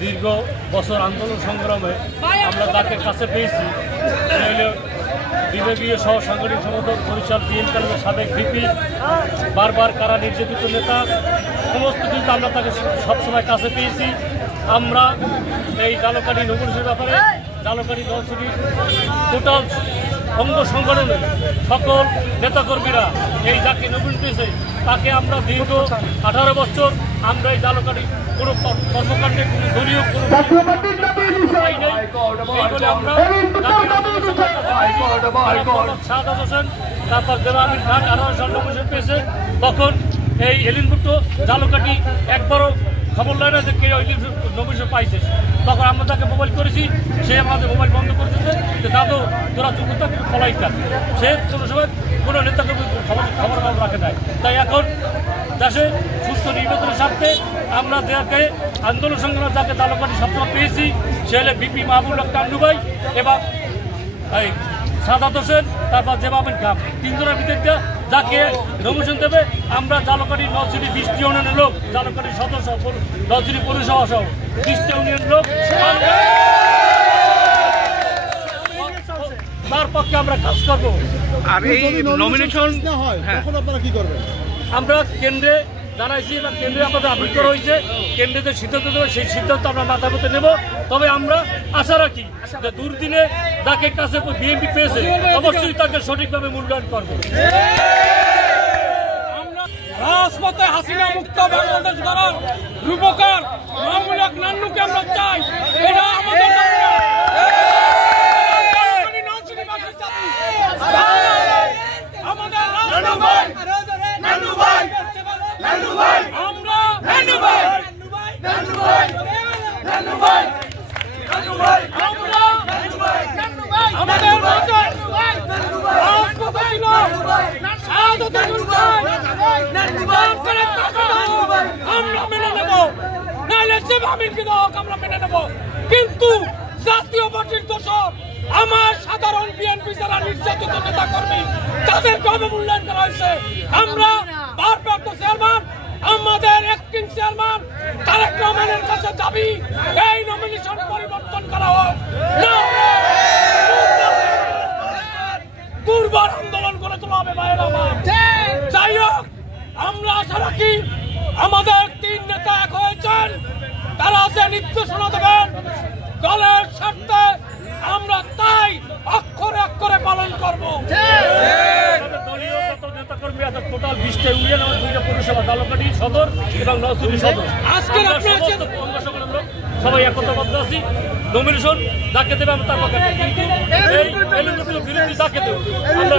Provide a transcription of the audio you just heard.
দীর্ঘ বছর আন্দোলন সংগ্রামে আমরা তাকে কাছে পেয়েছি। বিভাগীয় সহ সাংগঠনিক সম্পাদক বরিশাল বিএনপি সাবেক ভিপি, বারবার কারা নির্যাতিত নেতা, সমস্ত কিন্তু আমরা তাকে সবসময় কাছে পেয়েছি। আমরা এই জালকাঠি নবীনের ব্যাপারে জালকাঠি দলছুটির টোটাল অঙ্গ সংগঠনের সকল নেতাকর্মীরা এই যাকে নবীন পেয়েছে তাকে আমরা দীর্ঘ 18 বছর আমরা এই জালকাঠি কোনো কর্মকাণ্ডে কোনো দলীয় কোনো শাহাদাত হোসেন, তারপর দেবামিন খান 18 সাল নমিনেশন পেয়েছে। তখন এই এলিন ভুট্টো জালকাঠি একবারও খবর নেয় না যে কে নমিনেশন পাইছে। তখন আমরা তাকে মোবাইল করেছি, সে আমাদের মোবাইল বন্ধ করে দিয়েছে যে দাদু তোরা চুকুতা ফলাই থাক। সে কোনো সময় কোনো নেতাকে খবর রাখে নাই। তাই এখন দেশে সুস্থ নির্বাচনের স্বার্থে আমরা যাকে আন্দোলন সংগ্রাম যাকে জালকাঠি সবসময় পেয়েছি সে হলে বিপি মাহবুব টান্ডু ভাই এবং এই শাহাদাত হোসেন, তারপর দেবামিন খান, তিনজনের ভিতরে যাকে নমিনেশন দেবে আমরা জালকাঠি নলছিটি 20টি ইউনিয়নের লোক, জালকাঠি সদস্য নলছিটি পৌরসভা সহ 20টি ইউনিয়নের লোক তার পক্ষে আমরা কাজ করবো। আর এই নমিনেশন আপনারা কি করবেন? আমরা কেন্দ্রে জানাইছি এবং কেন্দ্রে আমাদের আপিল করা হয়েছে। কেন্দ্রে যে সিদ্ধান্ত দেবে সেই সিদ্ধান্ত আমরা মাথার মধ্যে নেব। তবে আমরা আশা রাখি যে দুর্দিনে যাকে কাছে বিএনপি পেয়েছে অবশ্যই তাকে সঠিকভাবে মূল্যায়ন করবে। রাজপথে হাসিনা মুক্ত বাংলাদেশ গড়ার রূপকার মাহমুদ নান্নুকে আমরা চাই। এটা আমাদের কিন্তু জাতীয় পার্টির দোষর আমার সাধারণ বিএনপি যারা নির্যাতিত নেতা কর্মী তাদেরকে অবমূল্যায়ন করা হয়েছে। আমরা ভারপ্রাপ্ত চেয়ারম্যান আমাদের অ্যাক্টিং চেয়ারম্যান তারেক রহমানের কাছে দাবি এই নমিনেশন পরিবর্তন করা হোক। দুর্বার আন্দোলন করে তোলা হবে ভাইয়েরা আমার। যাই হোক, আমরা আশা রাখি আমাদের 3 নেতা এক হয়েছেন, তারা যে নির্দেশনা দেবেন দলের স্বার্থে আমরা তাই অক্ষরে অক্ষরে পালন করবো। দলীয় নেতাকর্মী আছে টোটাল 20টা ইউনিয়ন, আমার 2টা পৌরসভা জালকাঠি সদর এবং নলছিটি সদর। আজকের লোক সবাই একতাবদ্ধ আছি। নমিনেশন যাকে দেবে আমরা তার পক্ষে, কিন্তু এই বিরোধী যাকে দেবো আমরা